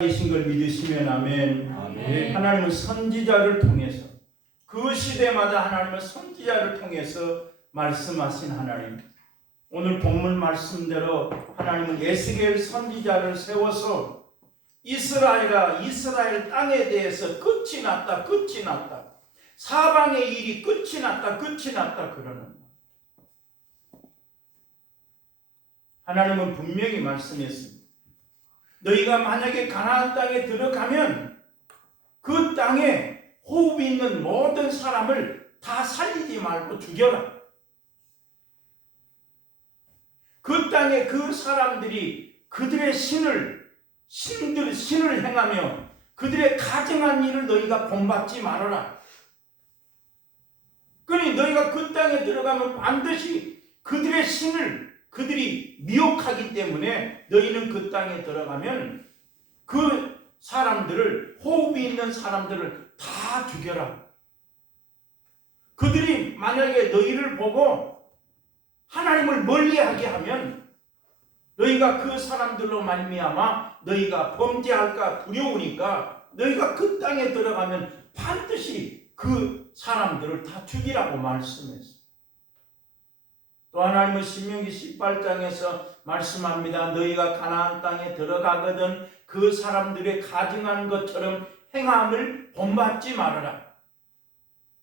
계신 걸 믿으시면 아멘. 아멘. 하나님은 선지자를 통해서 그 시대마다 하나님은 선지자를 통해서 말씀하신 하나님. 오늘 본문 말씀대로 하나님은 에스겔 선지자를 세워서 이스라엘 땅에 대해서 끝이 났다 사방의 일이 끝이 났다 그러는 하나님은 분명히 말씀했습니다. 너희가 만약에 가나안 땅에 들어가면 그 땅에 호흡 있는 모든 사람을 다 살리지 말고 죽여라. 그 땅에 그 사람들이 그들의 신을 행하며 그들의 가증한 일을 너희가 본받지 말아라. 그러니 너희가 그 땅에 들어가면 반드시 그들의 신을 그들이 미혹하기 때문에 너희는 그 땅에 들어가면 그 사람들을, 호흡이 있는 사람들을 다 죽여라. 그들이 만약에 너희를 보고 하나님을 멀리하게 하면 너희가 그 사람들로 말미암아 너희가 범죄할까 두려우니까 너희가 그 땅에 들어가면 반드시 그 사람들을 다 죽이라고 말씀했어요. 또 하나님은 신명기 18장에서 말씀합니다. 너희가 가나안 땅에 들어가거든 그 사람들의 가증한 것처럼 행함을 본받지 말아라.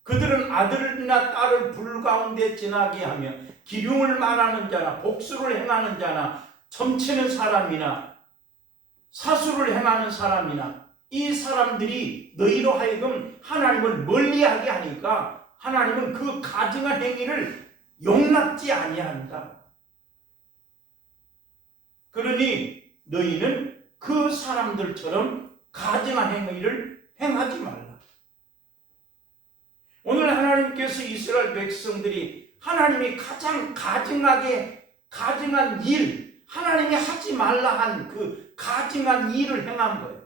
그들은 아들이나 딸을 불 가운데 지나게 하며 기륭을 말하는 자나 복수를 행하는 자나 점치는 사람이나 사수를 행하는 사람이나 이 사람들이 너희로 하여금 하나님을 멀리하게 하니까 하나님은 그 가증한 행위를 용납지 아니한다. 그러니 너희는 그 사람들처럼 가증한 행위를 행하지 말라. 오늘 하나님께서 이스라엘 백성들이 하나님이 가장 가증한 일, 하나님이 하지 말라 한 그 가증한 일을 행한 거예요.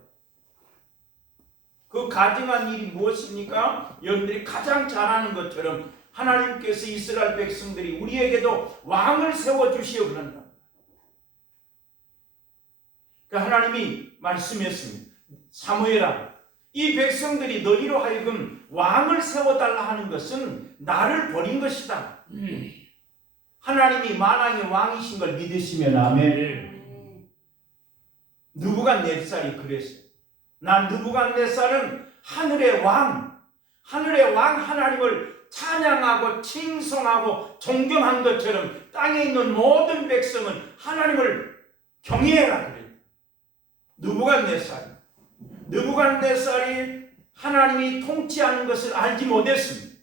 그 가증한 일이 무엇입니까? 여러분들이 가장 잘 아는 것처럼 하나님께서 이스라엘 백성들이 우리에게도 왕을 세워주시오 그런다. 그러니까 하나님이 말씀했습니다. 사무엘아, 이 백성들이 너희로 하여금 왕을 세워달라 하는 것은 나를 버린 것이다. 하나님이 만왕의 왕이신 걸 믿으시면 아멘. 느부갓네살이 그랬어요. 난 느부갓네살은 하늘의 왕 하나님을 찬양하고 칭송하고 존경한 것처럼 땅에 있는 모든 백성은 하나님을 경외해라 그래요. 느부갓네살이 하나님이 통치하는 것을 알지 못했습니다.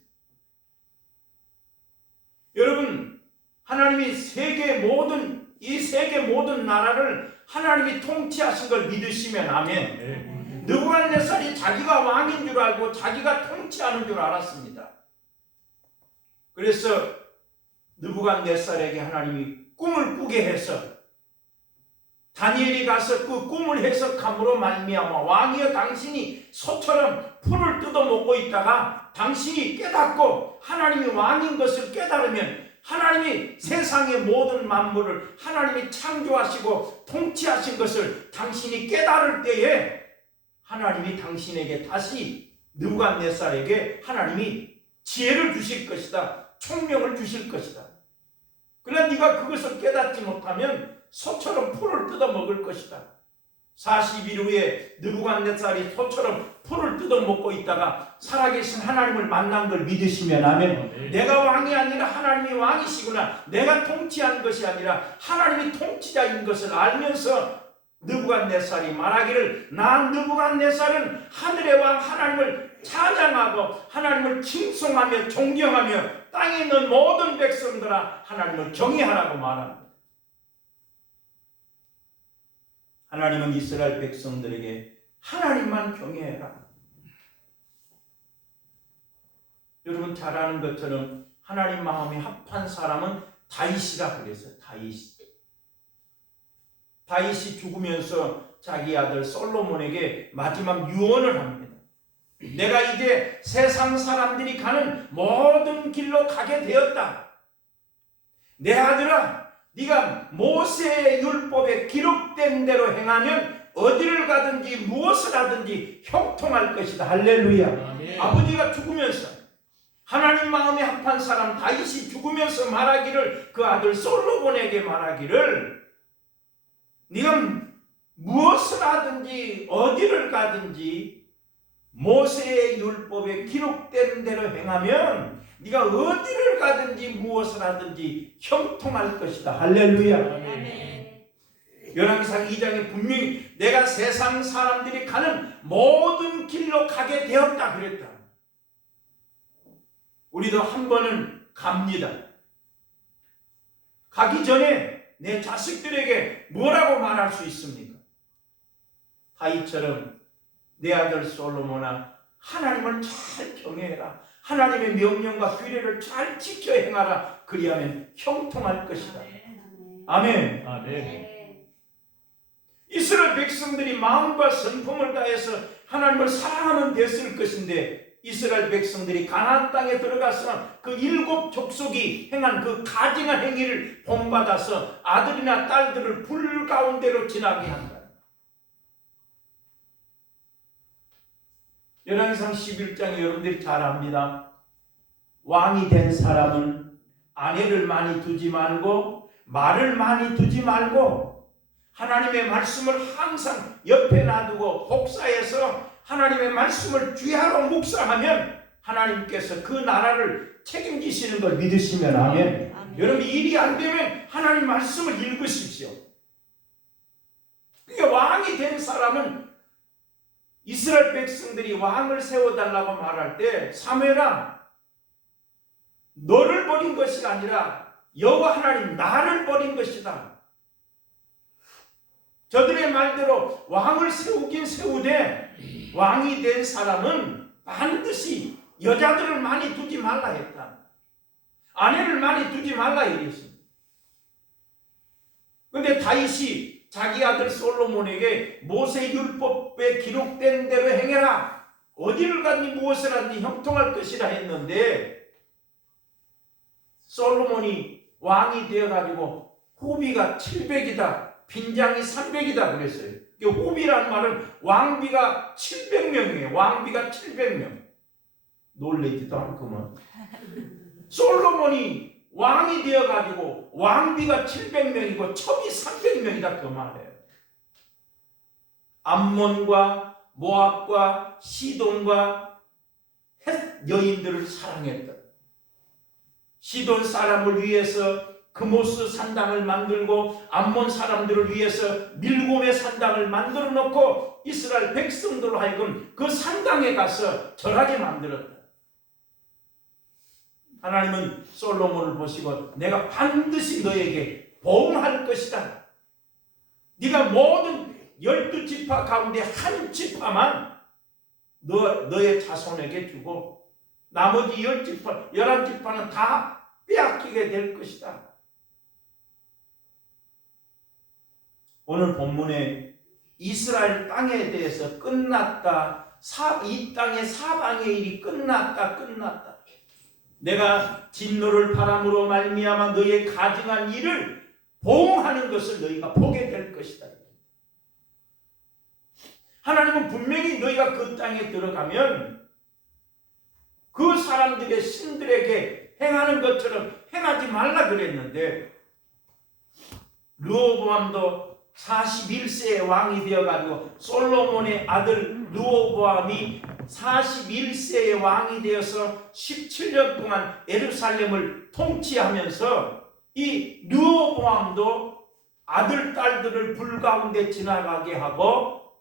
여러분, 하나님이 이 세계 모든 나라를 하나님이 통치하신 걸 믿으시면 아멘. 느부갓네살이 자기가 왕인 줄 알고 자기가 통치하는 줄 알았습니다. 그래서 느부갓네살에게 하나님이 꿈을 꾸게 해서 다니엘이 가서 그 꿈을 해석함으로 말미암아 왕이여 당신이 소처럼 풀을 뜯어먹고 있다가 당신이 깨닫고 하나님이 왕인 것을 깨달으면 하나님이 세상의 모든 만물을 하나님이 창조하시고 통치하신 것을 당신이 깨달을 때에 하나님이 당신에게 다시 느부갓네살에게 하나님이 지혜를 주실 것이다. 총명을 주실 것이다. 그러나 네가 그것을 깨닫지 못하면 소처럼 풀을 뜯어먹을 것이다. 40일 후에 느부갓네살이 소처럼 풀을 뜯어먹고 있다가 살아계신 하나님을 만난 걸 믿으시면 아멘. 내가 왕이 아니라 하나님이 왕이시구나. 내가 통치한 것이 아니라 하나님이 통치자인 것을 알면서 느부갓네살이 말하기를 난 느부갓네살은 하늘의 왕 하나님을 찬양하고 하나님을 칭송하며 존경하며 땅에 있는 모든 백성들아 하나님을 경외하라고 말합니다. 하나님은 이스라엘 백성들에게 하나님만 경외해라. 여러분 잘 아는 것처럼 하나님 마음이 합한 사람은 다윗이라 그랬어요. 다윗이 죽으면서 자기 아들 솔로몬에게 마지막 유언을 합니다. 내가 이제 세상 사람들이 가는 모든 길로 가게 되었다. 내 아들아, 네가 모세의 율법에 기록된 대로 행하면 어디를 가든지 무엇을 하든지 형통할 것이다. 할렐루야. 아멘. 아버지가 죽으면서 하나님 마음에 합한 사람 다윗이 죽으면서 말하기를, 그 아들 솔로몬에게 말하기를, 네가 무엇을 하든지 어디를 가든지 모세의 율법에 기록된 대로 행하면 네가 어디를 가든지 무엇을 하든지 형통할 것이다. 할렐루야. 아멘. 열왕기상 2장에 분명히 내가 세상 사람들이 가는 모든 길로 가게 되었다 그랬다. 우리도 한 번은 갑니다. 가기 전에 내 자식들에게 뭐라고 말할 수 있습니까? 다윗처럼 내 아들 솔로몬아, 하나님을 잘 경외해라. 하나님의 명령과 규례를 잘 지켜 행하라. 그리하면 형통할 것이다. 아멘. 아멘. 이스라엘 백성들이 마음과 성품을 다해서 하나님을 사랑하면 됐을 것인데, 이스라엘 백성들이 가나안 땅에 들어가서 그 7 족속이 행한 그 가증한 행위를 본받아서 아들이나 딸들을 불 가운데로 지나게 한다. 열왕기상 11장에 여러분들이 잘 압니다. 왕이 된 사람은 아내를 많이 두지 말고 말을 많이 두지 말고 하나님의 말씀을 항상 옆에 놔두고 복사해서 하나님의 말씀을 귀하로 묵상하면 하나님께서 그 나라를 책임지시는 걸 믿으시면 아멘. 여러분 일이 안 되면 하나님 말씀을 읽으십시오. 그러니까 왕이 된 사람은, 이스라엘 백성들이 왕을 세워달라고 말할 때 사무엘아, 너를 버린 것이 아니라 여호와 하나님 나를 버린 것이다. 저들의 말대로 왕을 세우긴 세우되 왕이 된 사람은 반드시 여자들을 많이 두지 말라 했다. 아내를 많이 두지 말라 이랬습니다. 그런데 다윗이 자기 아들 솔로몬에게 모세 율법에 기록된 대로 행해라. 어디를 가든지 무엇을 하든지 형통할 것이라 했는데, 솔로몬이 왕이 되어가지고 호비가 700이다. 빈장이 300이다 그랬어요. 호비라는 말은 왕비가 700명이에요. 왕비가 700명. 놀래지도 않구만. 솔로몬이 왕이 되어가지고 왕비가 700명이고 첩이 300명이다 그 말이에요. 암몬과 모압과 시돈과 헷 여인들을 사랑했다. 시돈 사람을 위해서 그모스 산당을 만들고 암몬 사람들을 위해서 밀곰의 산당을 만들어 놓고 이스라엘 백성들로 하여금 그 산당에 가서 절하게 만들었다. 하나님은 솔로몬을 보시고 내가 반드시 너에게 보응할 것이다. 네가 모든 12지파 가운데 한 지파만 너의 자손에게 주고 나머지 11지파는 다 빼앗기게 될 것이다. 오늘 본문에 이스라엘 땅에 대해서 끝났다. 이 땅의 사방의 일이 끝났다. 내가 진노를 바람으로 말미암아 너의 가증한 일을 보응하는 것을 너희가 보게 될 것이다. 하나님은 분명히 너희가 그 땅에 들어가면 그 사람들의 신들에게 행하는 것처럼 행하지 말라 그랬는데, 르호보암도 41세의 왕이 되어가지고 솔로몬의 아들 르호보암이 41세의 왕이 되어서 17년 동안 예루살렘을 통치하면서 이 르호보암도 아들 딸들을 불 가운데 지나가게 하고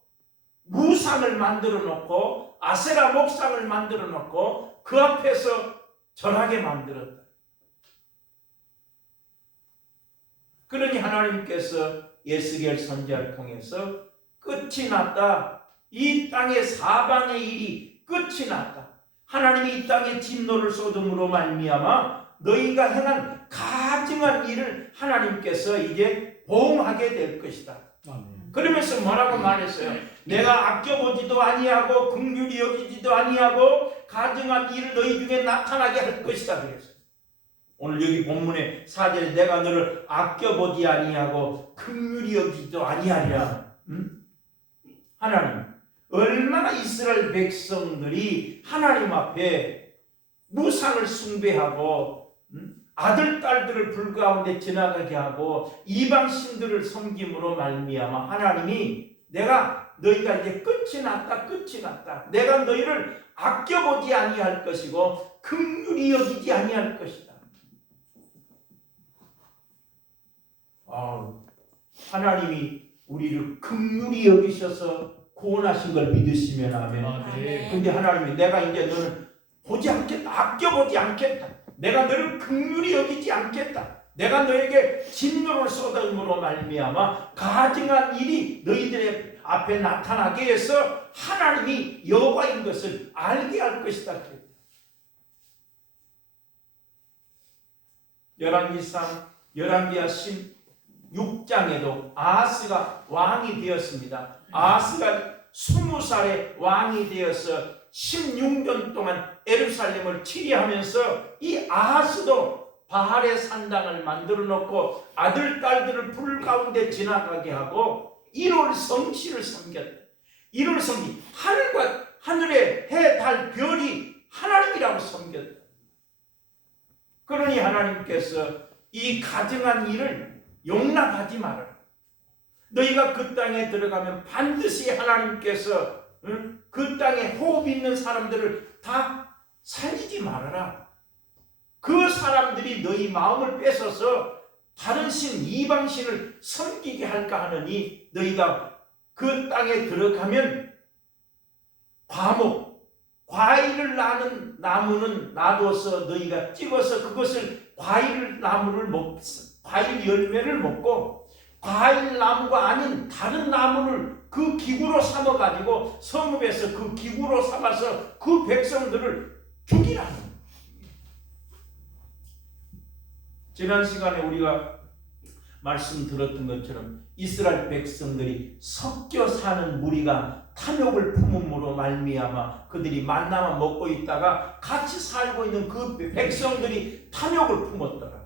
무상을 만들어 놓고 아세라 목상을 만들어 놓고 그 앞에서 절하게 만들었다. 그러니 하나님께서 예스겔 선지자를 통해서 끝이 났다. 이 땅의 사방의 일이 끝이 났다. 하나님이 이 땅에 진노를 쏟음으로 말미암아 너희가 행한 가증한 일을 하나님께서 이제 보응하게 될 것이다. 그러면서 뭐라고 말했어요? 내가 아껴보지도 아니하고 긍휼히 여기지도 아니하고 가증한 일을 너희 중에 나타나게 할 것이다 그랬어요. 오늘 여기 본문의 4절에 내가 너를 아껴보지 아니하고 긍휼히 여기지도 아니하리라. 하나님, 얼마나 이스라엘 백성들이 하나님 앞에 무상을 숭배하고 아들 딸들을 불 가운데 지나가게 하고 이방 신들을 섬김으로 말미암아 하나님이 내가 너희가 이제 끝이 났다. 내가 너희를 아껴보지 아니할 것이고 긍휼히 여기지 아니할 것이다. 하나님이 우리를 긍휼히 여기셔서 구원하신 걸 믿으시면 아멘. 네. 근데 하나님이 내가 이제 너는 보지 않겠다. 아껴보지 않겠다. 내가 너를 긍휼히 여기지 않겠다. 내가 너에게 진노를 쏟음으로 말미암아 가증한 일이 너희들의 앞에 나타나게 해서 하나님이 여호와인 것을 알게 할 것이다. 열왕기하 16장에도 아하스가 왕이 되었습니다. 아하스가 20살에 왕이 되어서 16년 동안 예루살렘을 치리하면서 이 아하스도 바알의 산당을 만들어 놓고 아들 딸들을 불 가운데 지나가게 하고 일월 성씨를 섬겼다. 일월 성씨, 하늘의 해, 달, 별이 하나님이라고 섬겼다. 그러니 하나님께서 이 가증한 일을 용납하지 말아라. 너희가 그 땅에 들어가면 반드시 하나님께서 그 땅에 호흡 있는 사람들을 다 살리지 말아라. 그 사람들이 너희 마음을 뺏어서 다른 신, 이방신을 섬기게 할까 하느니 너희가 그 땅에 들어가면 과일을 나는 나무는 놔둬서 너희가 찍어서 그것을 과일 열매를 먹고 과일 나무가 아닌 다른 나무를 그 기구로 삼아 가지고 성읍에서 그 기구로 삼아서 그 백성들을 죽이라는. 지난 시간에 우리가 말씀 들었던 것처럼 이스라엘 백성들이 섞여 사는 무리가 탐욕을 품음으로 말미암아 그들이 만나만 먹고 있다가 같이 살고 있는 그 백성들이 탐욕을 품었더라.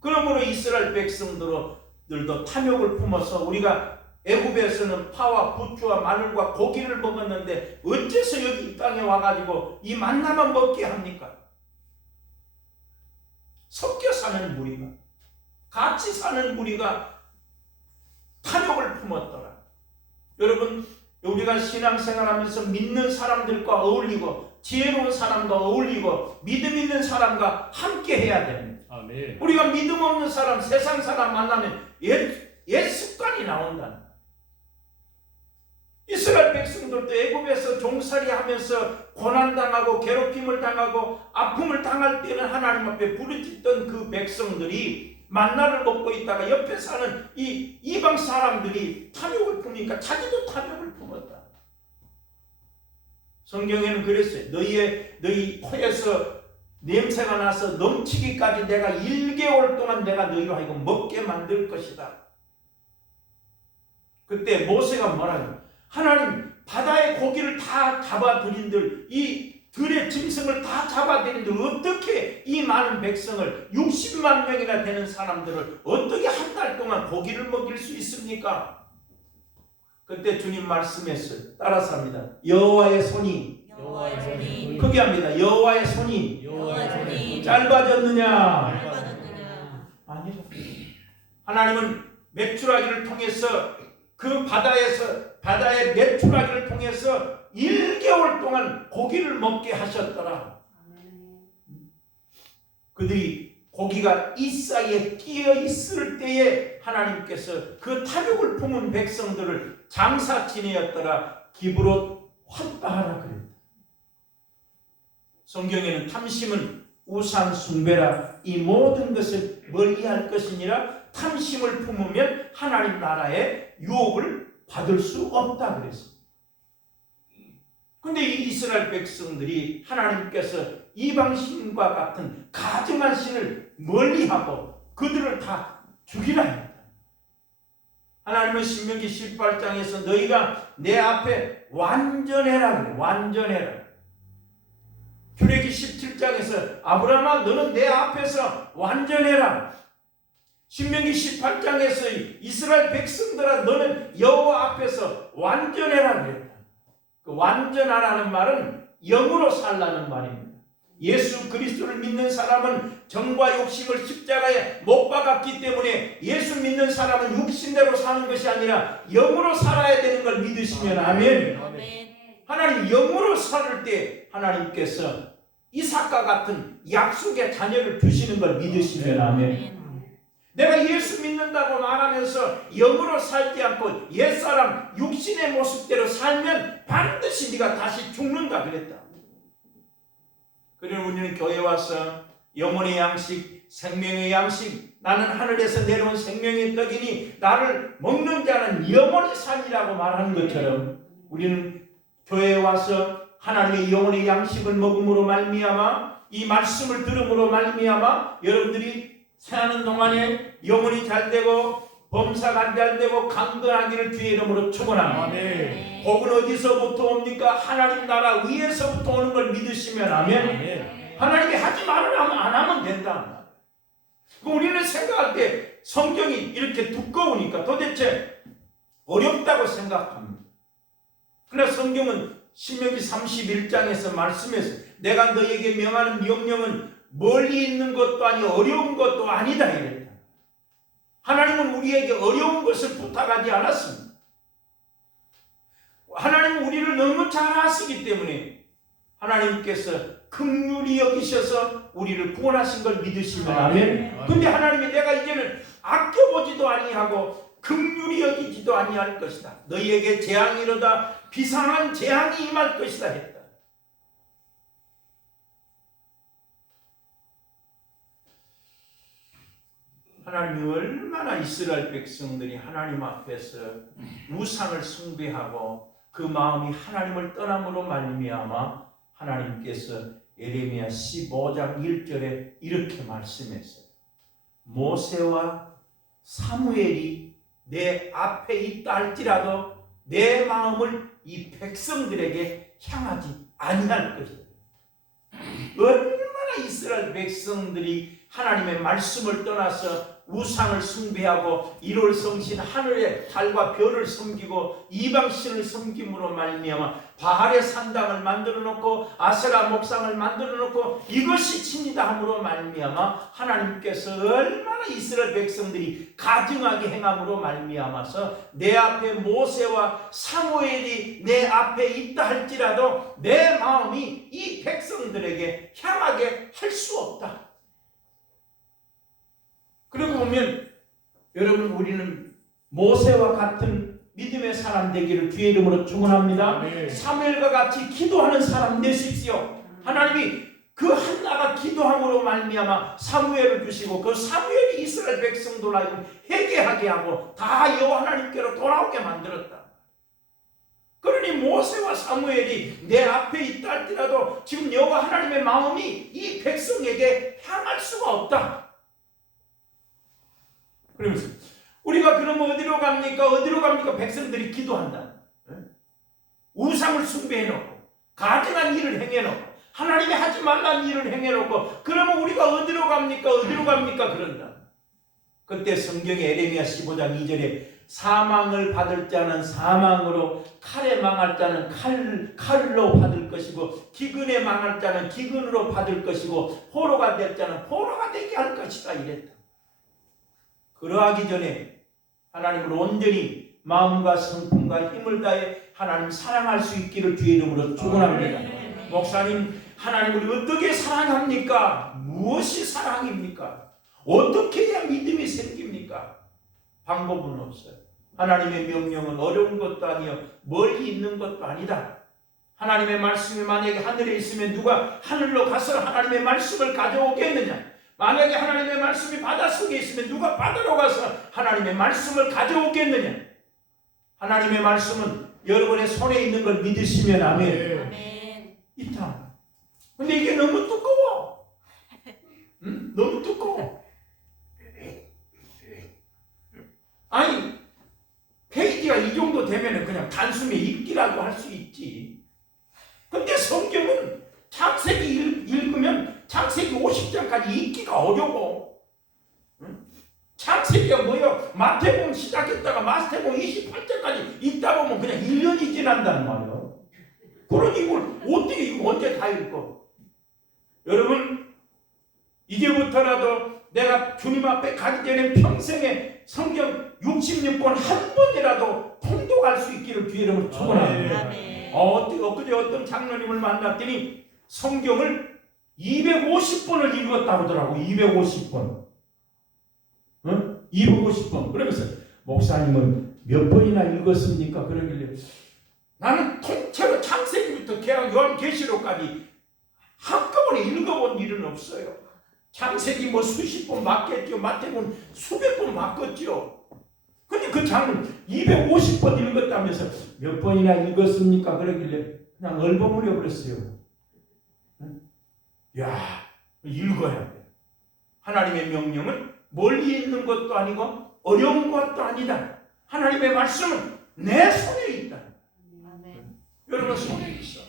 그러므로 이스라엘 백성들도 탐욕을 품어서 우리가 애굽에서는 파와 부추와 마늘과 고기를 먹었는데 어째서 여기 이 땅에 와가지고 이 만나만 먹게 합니까? 섞여 사는 무리가, 같이 사는 무리가 탐욕을 품었더라. 여러분, 우리가 신앙생활하면서 믿는 사람들과 어울리고 지혜로운 사람과 어울리고 믿음 있는 사람과 함께 해야 됩니다. 아멘. 우리가 믿음 없는 사람, 세상 사람 만나면 옛 습관이 나온다. 이스라엘 백성들도 애굽에서 종살이 하면서 고난당하고 괴롭힘을 당하고 아픔을 당할 때는 하나님 앞에 부르짖던 그 백성들이 만나를 먹고 있다가 옆에 사는 이 이방 사람들이 탐욕을 품으니까 자기도 탐욕을 품었다. 성경에는 그랬어요. 너희 코에서 냄새가 나서 넘치기까지 내가 1개월 동안 내가 너희로 하여금 먹게 만들 것이다. 그때 모세가 뭐라고? 하나님, 바다의 고기를 다 잡아들인들, 이 들의 짐승을 다 잡아들인들 어떻게 이 많은 백성을 60만 명이나 되는 사람들을 어떻게 한 달 동안 고기를 먹일 수 있습니까? 그때 주님 말씀했어요. 따라서 합니다. 여호와의 손이 크게 합니다. 여호와의 손이 짧아졌느냐? 아니죠. 하나님은 메추라기를 통해서 그 바다의 메추라기를 통해서 1개월 동안 고기를 먹게 하셨더라. 그들이 고기가 이 사이에 끼어 있을 때에 하나님께서 그 탐욕을 품은 백성들을 장사 지내었더라. 기브롯 환빠하라 그랬다. 성경에는 탐심은 우상 숭배라 이 모든 것을 멀리할 것이니라. 탐심을 품으면 하나님 나라의 유혹을 받을 수 없다 그랬습니다. 근데 이 이스라엘 백성들이 하나님께서 이방신과 같은 가증한 신을 멀리하고 그들을 다 죽이라 했다. 하나님은 신명기 18장에서 너희가 내 앞에 완전해라 그래. 완전해라. 출애기 17장에서 아브라함아 너는 내 앞에서 완전해라. 신명기 18장에서 이스라엘 백성들아 너는 여호와 앞에서 완전해라 그랬다. 그 완전하라는 말은 영으로 살라는 말입니다. 예수 그리스도를 믿는 사람은 정과 욕심을 십자가에 못 박았기 때문에 예수 믿는 사람은 육신대로 사는 것이 아니라 영으로 살아야 되는 걸 믿으시면 아멘. 하나님 영으로 살 때 하나님께서 이삭과 같은 약속의 자녀를 주시는 걸 믿으시면 아멘. 내가 예수 믿는다고 말하면서 영으로 살지 않고 옛사람 육신의 모습대로 살면 반드시 네가 다시 죽는다 그랬다. 그러나 우리는 교회 와서 영혼의 양식, 생명의 양식, 나는 하늘에서 내려온 생명의 떡이니 나를 먹는 자는 영원히 살리라고 말하는 것처럼 우리는 교회에 와서 하나님의 영혼의 양식을 먹음으로 말미암아 이 말씀을 들음으로 말미암아 여러분들이 사는 동안에 영혼이 잘되고 범사가 잘되고 강건하기를 주의 이름으로 축원합니다. 복은 어디서부터 옵니까? 하나님 나라 위에서부터 오는 걸 믿으시면 아멘. 하나님이 하지 말으라면 안 하면 된다. 우리는 생각할 때 성경이 이렇게 두꺼우니까 도대체 어렵다고 생각합니다. 그러나 성경은 신명기 31장에서 말씀해서 내가 너에게 명하는 명령은 멀리 있는 것도 아니고 어려운 것도 아니다 이랬다. 하나님은 우리에게 어려운 것을 부탁하지 않았습니다. 하나님은 우리를 너무 잘 아시기 때문에 하나님께서 긍휼히 여기셔서 우리를 구원하신 걸 믿으시면 아멘. 근데 하나님이 내가 이제는 아껴보지도 아니하고 긍휼히 여기지도 아니할 것이다. 너희에게 재앙이 이르다 비상한 재앙이 임할 것이다 했다. 하나님이 얼마나 이스라엘 백성들이 하나님 앞에서 우상을 숭배하고 그 마음이 하나님을 떠남으로 말미암아 하나님께서 예레미야 15장 1절에 이렇게 말씀했어요. 모세와 사무엘이 내 앞에 있다 할지라도 내 마음을 이 백성들에게 향하지 아니할 것이다. 얼마나 이스라엘 백성들이 하나님의 말씀을 떠나서 우상을 숭배하고 일월성신 하늘의 달과 별을 섬기고 이방신을 섬김으로 말미암아 바알의 산당을 만들어 놓고 아세라 목상을 만들어 놓고 이것이 진리다 함으로 말미암아 하나님께서 얼마나 이스라엘 백성들이 가증하게 행함으로 말미암아서 내 앞에 모세와 사무엘이 내 앞에 있다 할지라도 내 마음이 이 백성들에게 향하게 할 수 없다. 그러고 보면 여러분 우리는 모세와 같은 믿음의 사람 되기를 주의 이름으로 축원합니다. 사무엘과 같이 기도하는 사람 되십시오. 하나님이 그 한나가 기도함으로 말미암아 사무엘을 주시고 그 사무엘이 이스라엘 백성들 하여금 회개하게 하고 다 여호와 하나님께로 돌아오게 만들었다. 그러니 모세와 사무엘이 내 앞에 있다 할지라도 지금 여호와 하나님의 마음이 이 백성에게 향할 수가 없다. 그러면서 우리가 그러면 어디로 갑니까? 어디로 갑니까? 백성들이 기도한다. 우상을 숭배해놓고 가증한 일을 행해놓고 하나님이 하지 말라는 일을 행해놓고 그러면 우리가 어디로 갑니까? 어디로 갑니까? 그런다. 그때 성경에 에레미야 15장 2절에 사망을 받을 자는 사망으로 칼에 망할 자는 칼로 받을 것이고 기근에 망할 자는 기근으로 받을 것이고 포로가 될 자는 포로가 되게 할 것이다 이랬다. 그러하기 전에 하나님을 온전히 마음과 성품과 힘을 다해 하나님 사랑할 수 있기를 주의 이름으로 축원합니다. 목사님 하나님을 어떻게 사랑합니까? 무엇이 사랑입니까? 어떻게 해야 믿음이 생깁니까? 방법은 없어요. 하나님의 명령은 어려운 것도 아니요 멀리 있는 것도 아니다. 하나님의 말씀이 만약에 하늘에 있으면 누가 하늘로 가서 하나님의 말씀을 가져오겠느냐? 만약에 하나님의 말씀이 바닷속에 있으면 누가 바다로 가서 하나님의 말씀을 가져오겠느냐? 하나님의 말씀은 여러분의 손에 있는 걸 믿으시면 아멘. 아멘. 있다. 근데 이게 너무 두꺼워. 응? 너무 두꺼워. 아니 페이지가 이 정도 되면 그냥 단숨에 읽기라도 할 수 있지. 근데 성경은 창세기 읽으면 창세기 50장까지 읽기가 어려워. 응? 창세기가 뭐예요? 마태복음 시작했다가 마태복음 28절까지 읽다 보면 그냥 1년이 지난다는 말이에요. 그러니 이걸 어떻게 이거 언제 다 읽어? 여러분 이제부터라도 내가 주님 앞에 가기 전에 평생에 성경 66권 한 번이라도 통독할 수 있기를 주의 이름으로 축원합니다. 아멘. 엊그제 어떤 장로님을 만났더니 성경을 250번을 읽었다고 하더라고. 250번. 응? 250번. 그러면서 목사님은 몇 번이나 읽었습니까? 그러길래 나는 통째로 창세기부터 요한계시록까지 한꺼번에 읽어본 일은 없어요. 창세기 뭐 수십 번 맞겠죠. 마태복음 수백 번 맞겠죠. 근데 그 장은 250번 읽었다면서 몇 번이나 읽었습니까? 그러길래 그냥 얼버무려 버렸어요. 야, 읽어야 돼. 하나님의 명령은 멀리 있는 것도 아니고 어려운 것도 아니다. 하나님의 말씀은 내 손에 있다. 아멘. 여러분 손에 있어.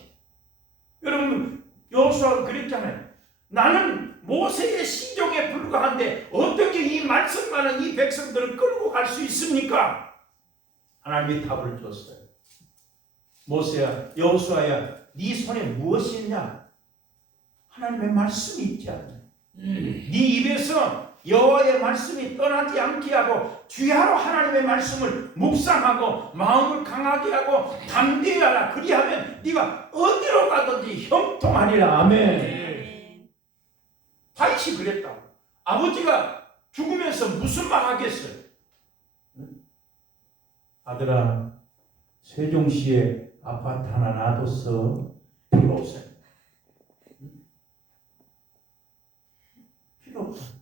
여러분 여호수아가 그랬잖아요. 나는 모세의 시종에 불과한데 어떻게 이 말씀 많은 이 백성들을 끌고 갈 수 있습니까? 하나님이 답을 줬어요. 모세야, 여호수아야, 네 손에 무엇이 있냐? 하나님의 말씀이 있지 않냐? 네 입에서 여호와의 말씀이 떠나지 않게 하고 주야로 하나님의 말씀을 묵상하고 마음을 강하게 하고 담대히 하라. 그리하면 네가 어디로 가든지 형통하리라. 아멘. 다윗이 그랬다고. 아버지가 죽으면서 무슨 말 하겠어요? 아들아, 세종시에 아파트 하나 놔뒀어. 필요 없어요. 필요 없어.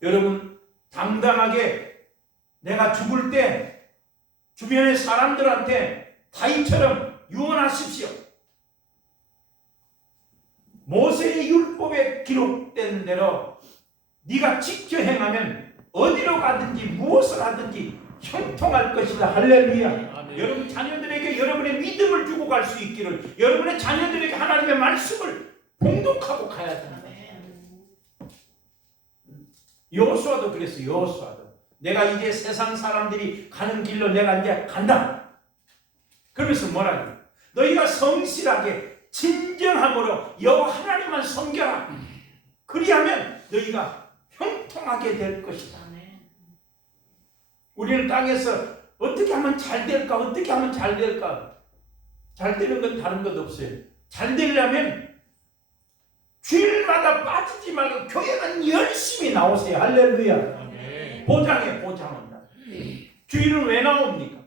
여러분 당당하게 내가 죽을 때 주변의 사람들한테 다윗처럼 유언하십시오. 모세의 율법에 기록된 대로 네가 지켜 행하면 어디로 가든지 무엇을 하든지 형통할 것이다. 할렐루야. 아멘. 여러분 자녀들에게 여러분의 믿음을 주고 갈 수 있기를, 여러분의 자녀들에게 하나님의 말씀을 봉독하고 가야 된다. 여호수아도 그랬어요. 여호수아도 내가 이제 세상 사람들이 가는 길로 내가 이제 간다. 그러면서 뭐라고? 너희가 성실하게 진정함으로 여호와 하나님만 섬겨라. 그리하면 너희가 형통하게 될 것이다. 우리는 땅에서 어떻게 하면 잘 될까? 어떻게 하면 잘 될까? 잘 되는 건 다른 것 없어요. 잘 되려면 주일마다 빠지지 말고 교회는 열심히 나오세요. 할렐루야. 보장해, 보장한다. 주일은 왜 나옵니까?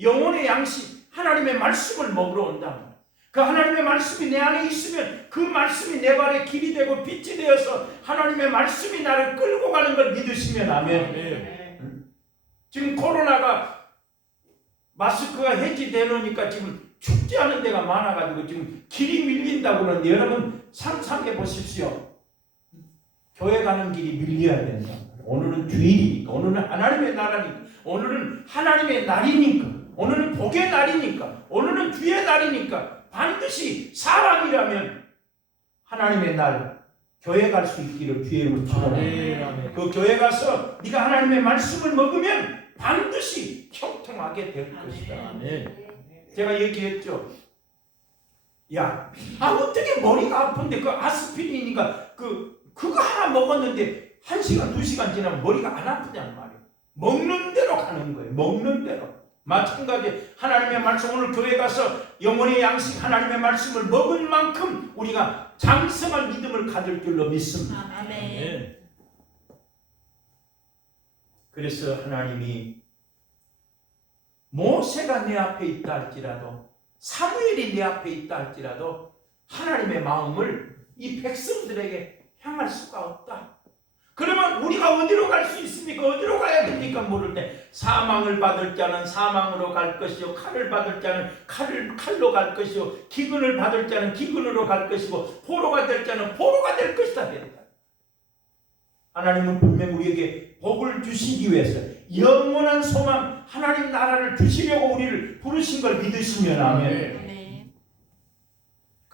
영혼의 양식, 하나님의 말씀을 먹으러 온다. 그 하나님의 말씀이 내 안에 있으면 그 말씀이 내 발에 길이 되고 빛이 되어서 하나님의 말씀이 나를 끌고 가는 걸 믿으시면 아멘. 지금 코로나가 마스크가 해지되니까 지금 축제하는 데가 많아가지고 지금 길이 밀린다고 그러는데 여러분 상상해 보십시오. 교회 가는 길이 밀려야 된다. 오늘은 주일이니까, 오늘은 하나님의 나라니까, 오늘은 하나님의 날이니까, 오늘은 복의 날이니까, 오늘은 주의 날이니까 반드시 사람이라면 하나님의 날 교회 갈 수 있기를 주의 이름으로 축원합니다. 그 교회 가서 네가 하나님의 말씀을 먹으면 반드시 형통하게 될 것이다. 아멘. 제가 얘기했죠. 야, 어떻게 머리가 아픈데 그 아스피린이니까 그거 하나 먹었는데 1시간, 2시간 지나면 머리가 안 아프냐는 말이에요. 먹는 대로 가는 거예요. 먹는 대로. 마찬가지 하나님의 말씀, 오늘 교회 가서 영혼의 양식 하나님의 말씀을 먹을 만큼 우리가 장성한 믿음을 가질 줄로 믿습니다. 아멘. 그래서 하나님이 모세가 내 앞에 있다 할지라도, 사무엘이 내 앞에 있다 할지라도 하나님의 마음을 이 백성들에게 향할 수가 없다. 그러면 우리가 어디로 갈 수 있습니까? 어디로 가야 됩니까? 모르는데 사망을 받을 자는 사망으로 갈 것이요, 칼을 받을 자는 칼로 갈 것이요, 기근을 받을 자는 기근으로 갈 것이고, 포로가 될 자는 포로가 될 것이다. 된다. 하나님은 분명 우리에게 복을 주시기 위해서 영원한 소망, 하나님 나라를 주시려고 우리를 부르신 걸 믿으시면 아멘.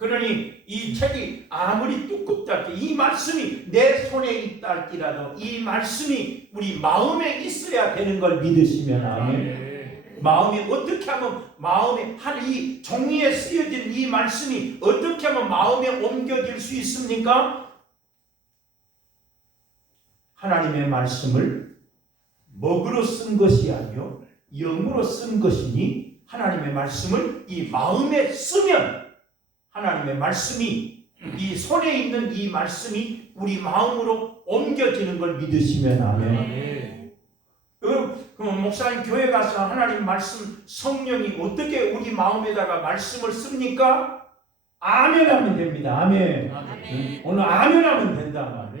그러니 이 책이 아무리 두껍다 할지 이 말씀이 내 손에 있다 할지라도 이 말씀이 우리 마음에 있어야 되는 걸 믿으시면 아멘. 마음이 어떻게 하면 마음에 이 종이에 쓰여진 이 말씀이 어떻게 하면 마음에 옮겨질 수 있습니까? 하나님의 말씀을 먹으로 쓴 것이 아니요 영으로 쓴 것이니 하나님의 말씀을 이 마음에 쓰면 하나님의 말씀이 이 손에 있는 이 말씀이 우리 마음으로 옮겨지는 걸 믿으시면 아멘. 그럼 목사님 교회 가서 하나님 말씀 성령이 어떻게 우리 마음에다가 말씀을 씁니까? 아멘 하면 됩니다. 아멘. 오늘 아멘 하면 된다 말이에요.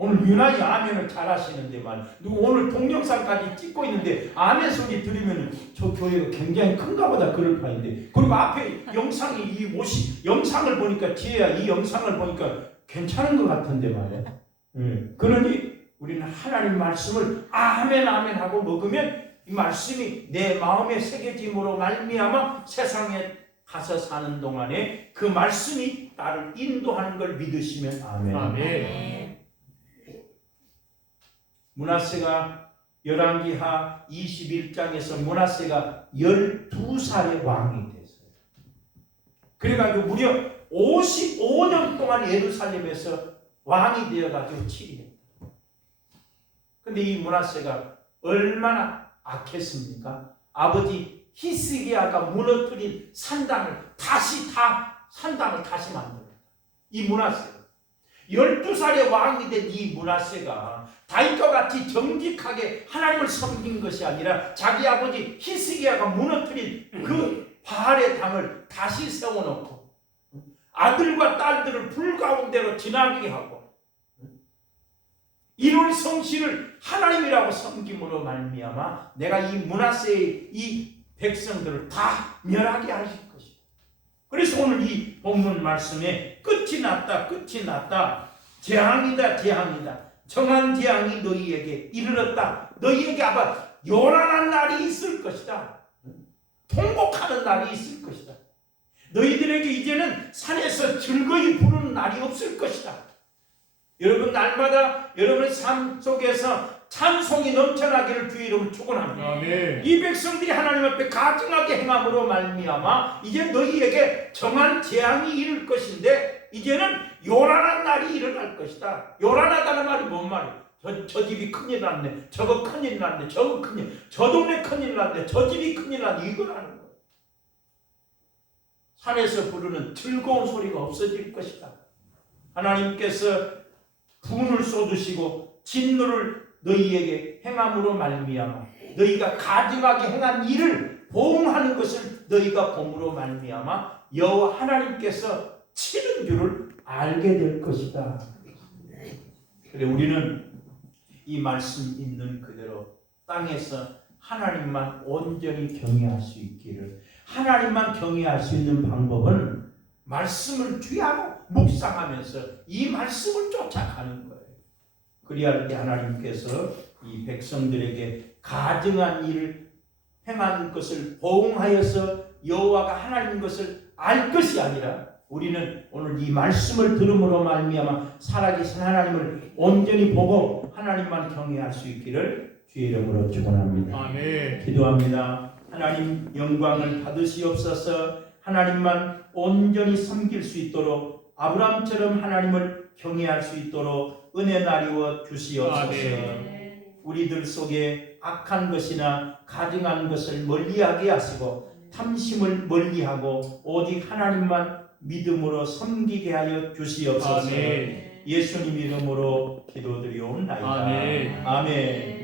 오늘 유난히 아멘을 잘 하시는데만 오늘 동영상까지 찍고 있는데 아멘 소리 들으면 저 교회가 굉장히 큰가 보다 그럴 판인데 그리고 앞에 영상이 이 옷이 영상을 보니까 뒤에야 이 영상을 보니까 괜찮은 것 같은데 말이야. 그러니 우리는 하나님 말씀을 아멘 아멘 하고 먹으면 이 말씀이 내 마음에 새겨짐으로 말미암아 세상에 가서 사는 동안에 그 말씀이 나를 인도하는 걸 믿으시면 아멘. 아멘. 므낫세가 열왕기하 21장에서 므낫세가 12살의 왕이 됐어요. 그래가지고 무려 55년 동안 예루살렘에서 왕이 되어가지고 치리했다. 근데 이 므낫세가 얼마나 악했습니까? 아버지 히스기야가 무너뜨린 산당을 다시 만들었다. 이 므낫세가 12살의 왕이 된 이 므낫세가 다윗과 같이 정직하게 하나님을 섬긴 것이 아니라 자기 아버지 히스기야가 무너뜨린 그 바알의 당을 다시 세워놓고 아들과 딸들을 불 가운데로 지나게 하고 이런 성실을 하나님이라고 섬김으로 말미암아 내가 이 므낫세의 이 백성들을 다 멸하게 하실 것이다. 그래서 오늘 이 본문 말씀에 끝이 났다 재앙이다 정한 재앙이 너희에게 이르렀다. 너희에게 아마 요란한 날이 있을 것이다. 통곡하는 날이 있을 것이다. 너희들에게 이제는 산에서 즐거이 부르는 날이 없을 것이다. 여러분 날마다 여러분의 삶 속에서 찬송이 넘쳐나기를 주의 이름으로 축원합니다. 아멘. 이 백성들이 하나님 앞에 가증하게 행함으로 말미암아 이제 너희에게 정한 재앙이 이를 것인데 이제는 요란한 날이 일어날 것이다. 요란하다는 말이 뭔 말이에요? 저 집이 큰일 났네. 저거 큰일 났네. 저거 큰일. 저 동네 큰일 났네. 저 집이 큰일 났네. 이걸 하는 거예요. 산에서 부르는 즐거운 소리가 없어질 것이다. 하나님께서 분을 쏟으시고 진노를 너희에게 행함으로 말미암아 너희가 가증하게 행한 일을 보응하는 것을 너희가 봄으로 말미암아 여호와 하나님께서 치는 줄을 알게 될 것이다. 그래 우리는 이 말씀 있는 그대로 땅에서 하나님만 온전히 경외할 수 있기를 하나님만 경외할 수 있는 방법은 말씀을 귀하고 묵상하면서 이 말씀을 쫓아가는 거예요. 그리할 때 하나님께서 이 백성들에게 가증한 일을 행한 것을 보응하여서 여호와가 하나님인 것을 알 것이 아니라 우리는 오늘 이 말씀을 들음으로 말미암아 살아계신 하나님을 온전히 보고 하나님만 경외할 수 있기를 주의 이름으로 축원합니다. 아멘. 기도합니다. 하나님 영광을 받으시옵소서. 하나님만 온전히 섬길 수 있도록 아브라함처럼 하나님을 경외할 수 있도록 은혜 나리워 주시옵소서. 아멘. 우리들 속에 악한 것이나 가증한 것을 멀리하게 하시고 탐심을 멀리하고 오직 하나님만 믿음으로 섬기게 하여 주시옵소서. 아멘. 예수님 이름으로 기도드리옵나이다. 아멘. 아멘.